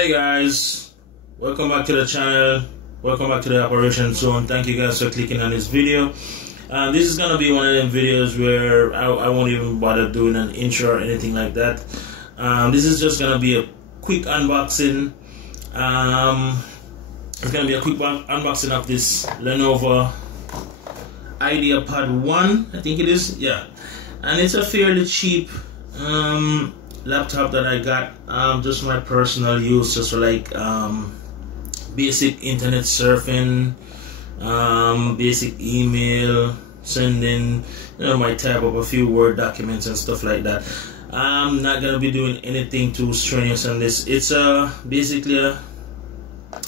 Hey guys, welcome back to the channel, welcome back to the operation zone. Thank you guys for clicking on this video. This is gonna be one of them videos where I won't even bother doing an intro or anything like that. This is just gonna be a quick unboxing. It's gonna be a quick unboxing of this Lenovo IdeaPad 1, I think it is, yeah. And it's a fairly cheap laptop that I got just for my personal use, just for like basic internet surfing, basic email sending, you know, might type up a few Word documents and stuff like that. I'm not gonna be doing anything too strenuous on this. It's basically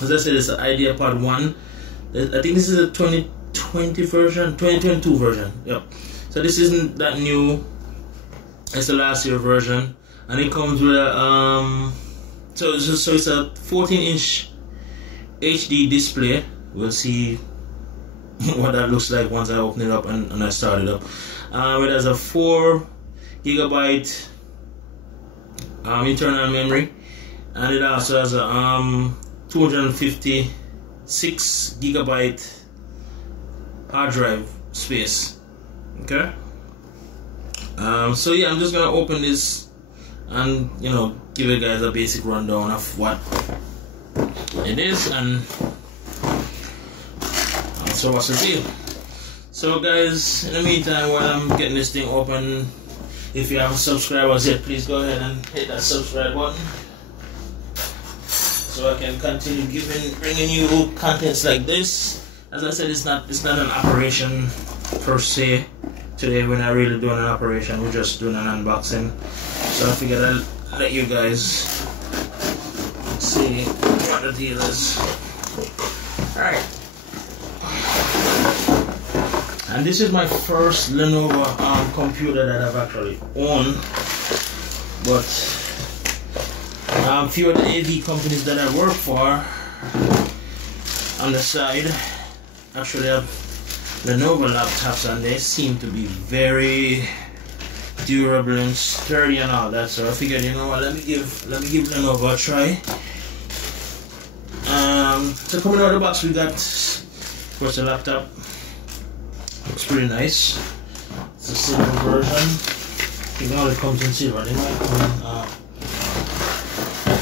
as I said, it's an IdeaPad 1. I think this is a 2020 version, 2022 version. Yep. So this isn't that new. It's the last year version, and it comes with a so it's a 14-inch HD display. We'll see what that looks like once I open it up and I start it up. It has a 4 GB internal memory, and it also has a 256 GB hard drive space. Okay. So yeah, I'm just gonna open this and, you know, give you guys a basic rundown of what it is and so what's the deal. So guys, in the meantime, while I'm getting this thing open, if you haven't subscribed as yet, please go ahead and hit that subscribe button so I can continue bringing you contents like this. As I said, it's not an operation per se. Today we're not really doing an operation, we're just doing an unboxing. So I figured I'll let you guys see what the deal is. Alright. And this is my first Lenovo computer that I've actually owned. But a few of the AV companies that I work for on the side actually have Lenovo laptops, and they seem to be very durable and sturdy and all that. So I figured, you know what, let me give Lenovo a try. So coming out of the box, we got, of course, the laptop. Looks pretty nice. It's a silver version. I think now it comes in silver. They might come in,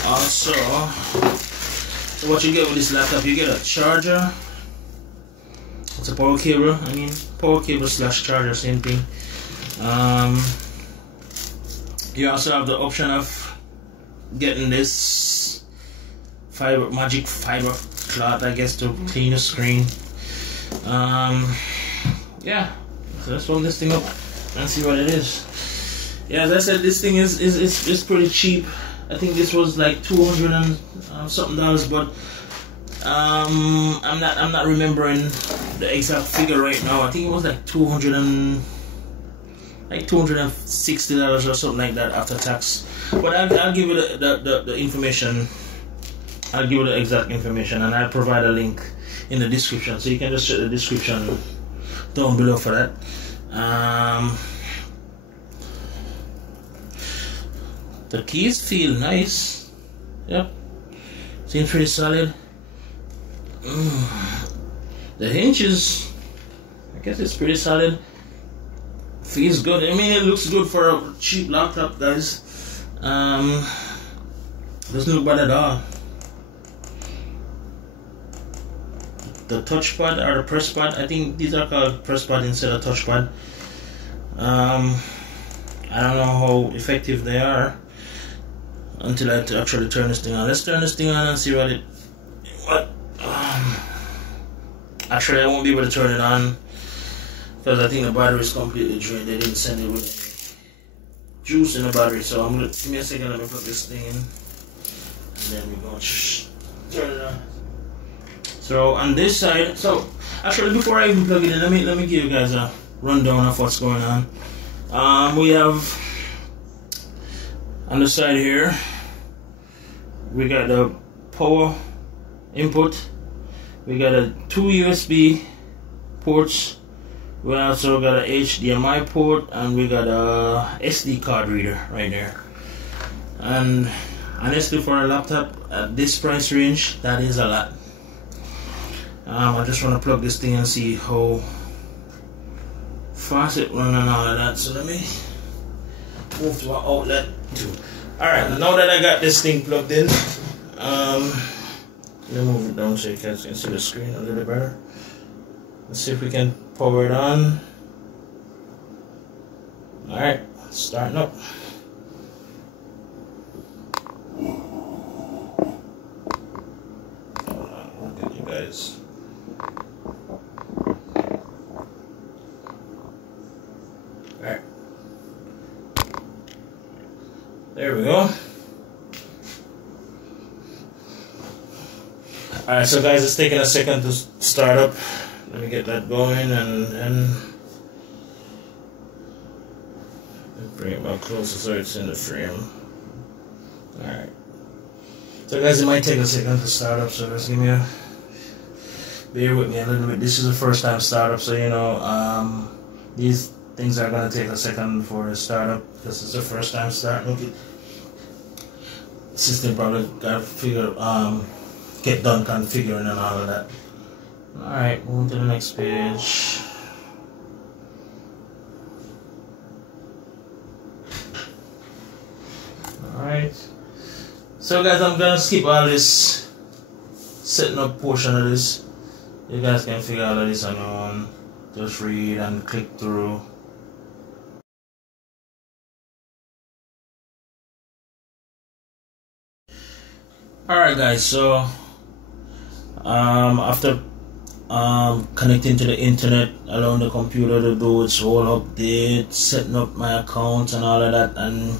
also, so what you get with this laptop, you get a charger. It's a power cable. I mean, power cable slash charger, same thing. You also have the option of getting this Microfiber Cloth, I guess, to clean the screen. Yeah, so let's open this thing up and see what it is. Yeah, as I said, this thing is pretty cheap. I think this was like $200 and something, but I'm not remembering the exact figure right now. I think it was like $260 or something like that after tax. But I'll give you the information. I'll give you the exact information, and I'll provide a link in the description, so you can just check the description down below for that. The keys feel nice. Yep, seems pretty solid. The hinges, I guess it's pretty solid. Feels good. I mean, it looks good for a cheap laptop, guys. Doesn't look bad at all. The touchpad or the press pad, I think these are called press pad instead of touchpad. I don't know how effective they are until I actually turn this thing on. Let's turn this thing on and see what. Actually, I won't be able to turn it on because I think the battery is completely drained. They didn't send it with any juice in the battery. So I'm gonna give me a second. Let me plug this thing in, and then we're gonna turn it on. So on this side, so actually before I even plug it in, let me give you guys a rundown of what's going on. We have on the side here, we got the power input. We got 2 USB ports. We also got a HDMI port, and we got a SD card reader right there. And honestly, for a laptop at this price range, that is a lot. I just want to plug this thing and see how fast it runs and all of that. So let me move to our outlet too. Alright, now that I got this thing plugged in, let me move it down so you guys can see the screen a little better. Let's see if we can power it on. Alright, starting up. Hold on, I'll get you guys. Alright. There we go. Alright, so guys, it's taking a second to start up. Let me get that going and bring it back closer so it's in the frame. Alright. So guys, it might take a second to start up, so just bear with me a little bit. This is the first time startup, so you know, these things are gonna take a second for the startup because it's the first time starting. The system probably got to get done configuring and all of that. Alright, move to the next page. Alright. So guys, I'm gonna skip all this setting up portion of this. You guys can figure all of this on your own. Just read and click through. Alright guys, so after connecting to the internet, allowing the computer to do its whole update, setting up my account and all of that, and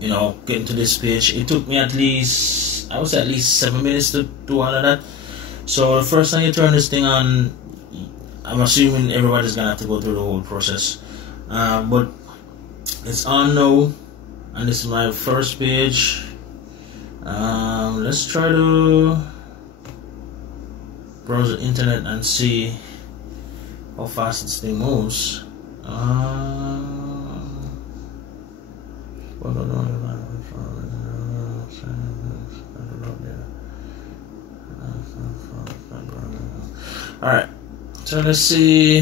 you know, getting to this page, it took me at least 7 minutes to do all of that. So the first time you turn this thing on, I'm assuming everybody's gonna have to go through the whole process, but it's on now, and this is my first page. Let's try to browse the internet and see how fast this thing moves. Alright, so let's see.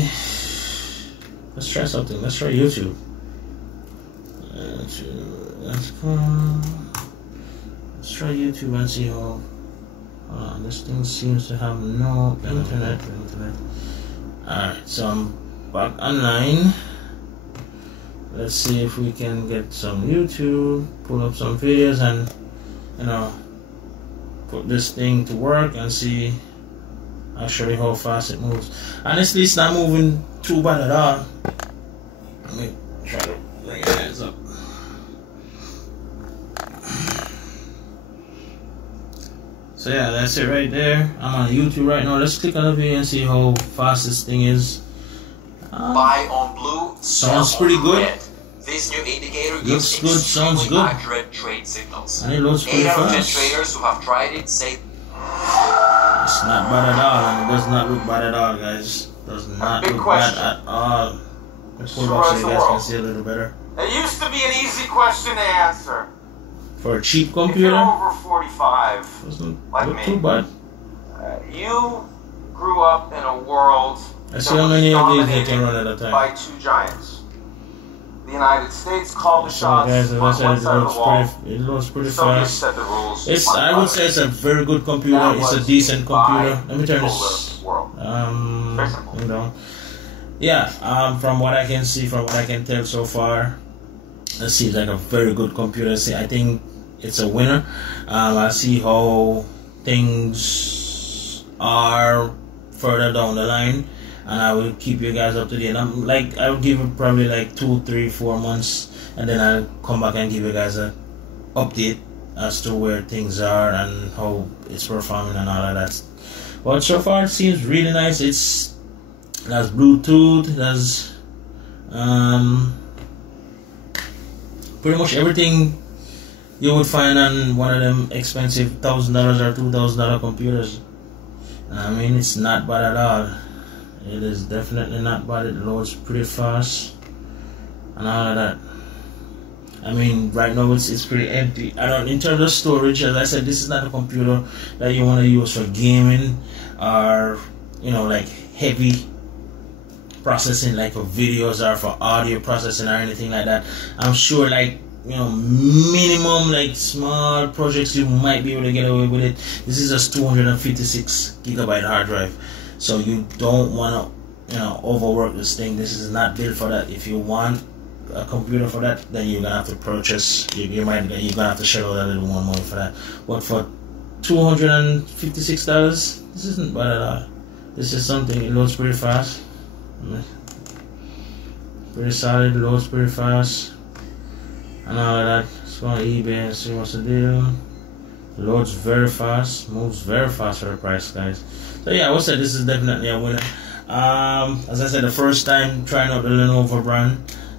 Let's try something. Let's try YouTube. Let's try YouTube and see how. This thing seems to have no internet. Alright, so I'm back online. Let's see if we can get some YouTube, pull up some videos, and you know, put this thing to work and see actually how fast it moves. Honestly, it's not moving too bad at all. Let me try to bring your hands up. So yeah, that's it right there. I'm on YouTube right now. Let's click on the video and see how fast this thing is. Buy on blue, sounds pretty good. Red. This new indicator looks gives good, sounds good. accurate trade signals. And it looks pretty 8 out of 10 fast. traders who have tried it say It's not bad at all, and it does not look bad at all, guys. Does not look bad at all. Let's pull up so you guys can see a little better. It used to be an easy question to answer. For a cheap If computer, you're over 45, doesn't like look me, too bad. you grew up in a world Let's that see how was many of these they dominated can run at a by time. two giants. The United States called the So shots guys, as on I said, one side of the wall. it looks pretty Soviets fast. set the rules. It's, on I the would other. say it's a very good computer. That It's a was decent computer. the Let me turn this bipolar world. Very simple. thing down. Yeah, from what I can see, from what I can tell so far, it seems like a very good computer. See, I think it's a winner. I'll see how things are further down the line, and I will keep you guys up to date. I'll give it probably like 2, 3, 4 months, and then I'll come back and give you guys an update as to where things are and how it's performing and all of that. But so far, it seems really nice. It has Bluetooth. It has pretty much everything you would find on one of them expensive $1,000 or $2,000 computers. I mean, it's not bad at all. It is definitely not bad. It loads pretty fast and all of that. I mean, right now it's pretty empty. In terms of storage, as I said, this is not a computer that you want to use for gaming or, you know, like heavy processing, like for videos or for audio processing or anything like that. I'm sure, like, you know, minimum like small projects you might be able to get away with it. This is just 256 gigabyte hard drive, so you don't want to, you know, overwork this thing. This is not built for that. If you want a computer for that, then you're gonna have to purchase. You're gonna have to shell out a little more money for that. But for $256, this isn't bad at all. This is something. It loads pretty fast. Pretty solid. Loads pretty fast. And all of that. Let's go on eBay and see what's the deal. Loads very fast, moves very fast for the price, guys. So yeah, I would say this is definitely a winner. As I said, the first time trying out the Lenovo brand,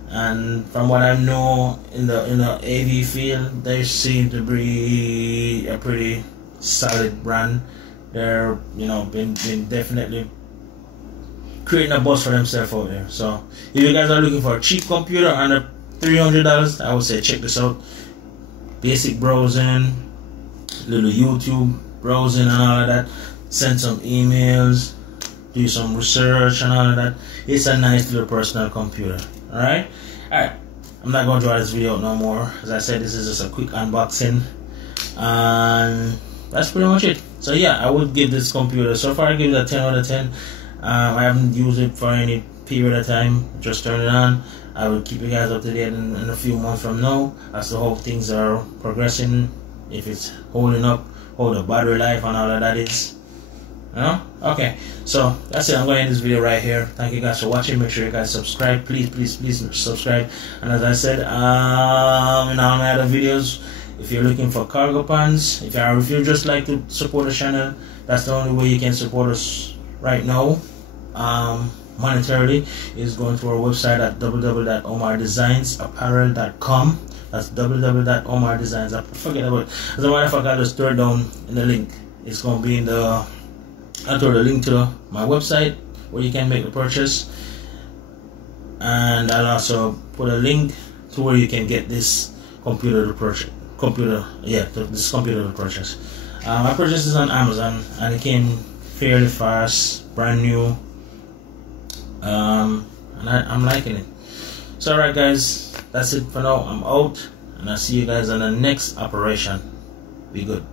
and from what I know in the AV field, they seem to be a pretty solid brand. They're, you know, been definitely creating a buzz for themselves out there. So if you guys are looking for a cheap computer under $300, I would say check this out. Basic browsing, little YouTube browsing and all of that. Send some emails, do some research and all of that. It's a nice little personal computer. Alright? Alright. I'm not going to draw this video out no more. As I said, this is just a quick unboxing. And that's pretty much it. So yeah, I would give this computer, so far I give it a 10 out of 10. I haven't used it for any period of time. Just turn it on. I will keep you guys up to date in a few months from now as to how things are progressing, if it's holding up, how the battery life and all of that is. You know? Okay, so that's it. I'm going to end this video right here. Thank you guys for watching. Make sure you guys subscribe. Please subscribe. And as I said, in all my other videos, if you're looking for cargo pants, if you just like to support the channel, that's the only way you can support us right now. Monetarily, is going to our website at www.omardesignsapparel.com. That's www.omardesigns. Forget about it. As a matter of fact, I'll just throw it down in the link. It's going to be in the. I'll throw the link to my website where you can make the purchase, and I'll also put a link to where you can get this computer to purchase. This computer to purchase. I purchased this on Amazon, and it came fairly fast, brand new. And I'm liking it. So alright guys, that's it for now. I'm out, and I'll see you guys on the next operation. Be good.